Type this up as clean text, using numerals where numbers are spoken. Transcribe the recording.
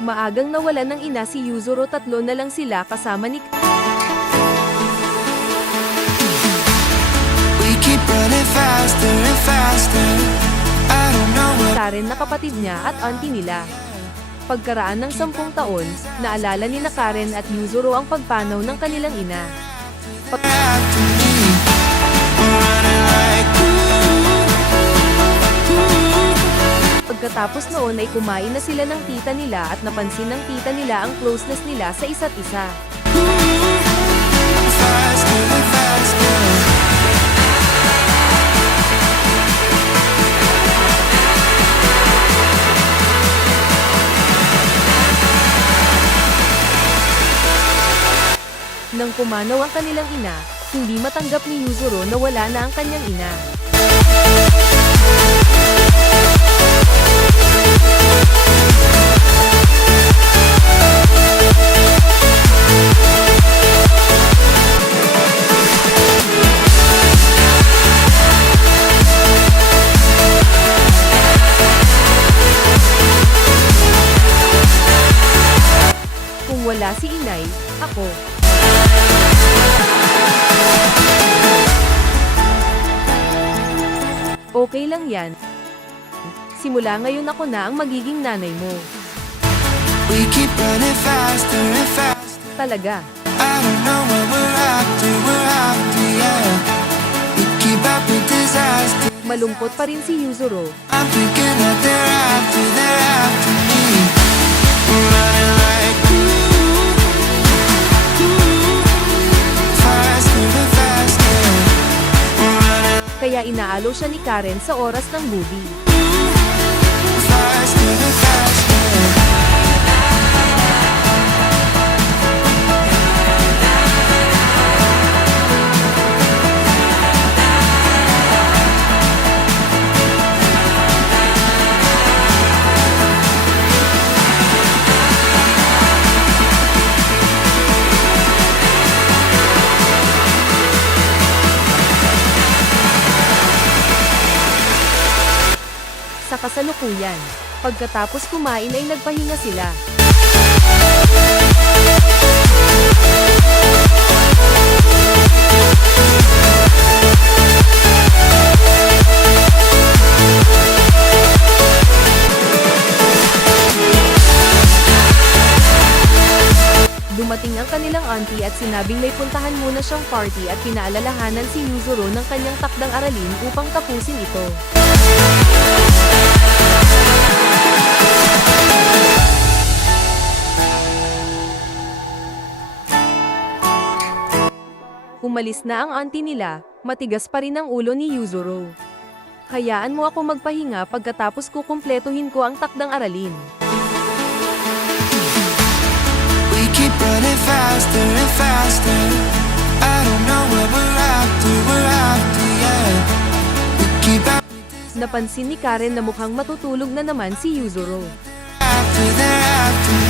Maagang nawalan ng ina si Yuzuru, tatlo na lang sila kasama ni We keep running faster and faster. I don't know what Karen na kapatid niya at auntie nila. Pagkaraan ng 10 taon, naalala ni na Karen at Yuzuru ang pagpanaw ng kanilang ina. after me. We're running like Pagkatapos noon ay kumain na sila ng tita nila at napansin ng tita nila ang closeness nila sa isa't isa. faster and faster. Nang pumanaw ang kanilang ina, hindi matanggap ni Yuzuru na wala na ang kanyang ina. Kung wala si inay, ako. Okay lang yan. Simula ngayon ako na ang magiging nanay mo. We keep running faster and faster. Talaga. I don't know what we're after, yeah. We keep up with disaster. Malungkot pa rin si Yuzuru. I'm thinking that they're after me. We're running like faster and faster. We're running Kaya inaalo siya ni Karen sa oras ng movie. faster and faster. Sa kasalukuyan, pagkatapos kumain ay nagpahinga sila. Dumating ang kanilang auntie at sinabing may puntahan muna siyang party at pinaalalahanan si Yuzuru ng kanyang takdang aralin upang tapusin ito. Umalis na ang auntie nila, matigas pa rin ang ulo ni Yuzuru. Hayaan mo ako magpahinga pagkatapos ko kumpletuhin ko ang takdang aralin. We keep running faster and faster. I don't know what we're after, yeah. We keep up Napansin ni Karen na mukhang matutulog na naman si Yuzuru. after, they're after me.